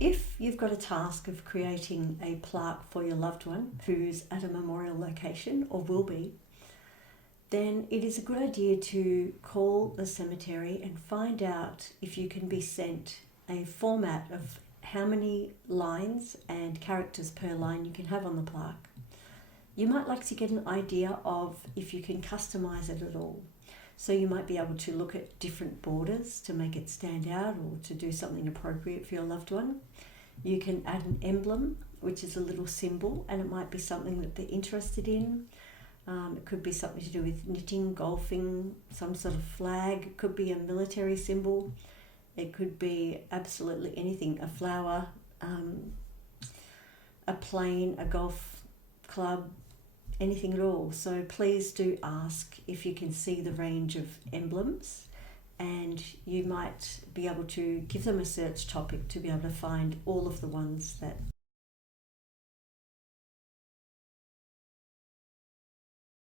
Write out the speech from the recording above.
If you've got a task of creating a plaque for your loved one who's at a memorial location or will be, then it is a good idea to call the cemetery and find out if you can be sent a format of how many lines and characters per line you can have on the plaque. You might like to get an idea of if you can customize it at all. So you might be able to look at different borders to make it stand out or to do something appropriate for your loved one. You can add an emblem, which is a little symbol, and it might be something that they're interested in. It could be something to do with knitting, golfing, some sort of flag. It could be a military symbol. It could be absolutely anything, a flower, a plane, a golf club, anything at all. So please do ask if you can see the range of emblems, and you might be able to give them a search topic to be able to find all of the ones that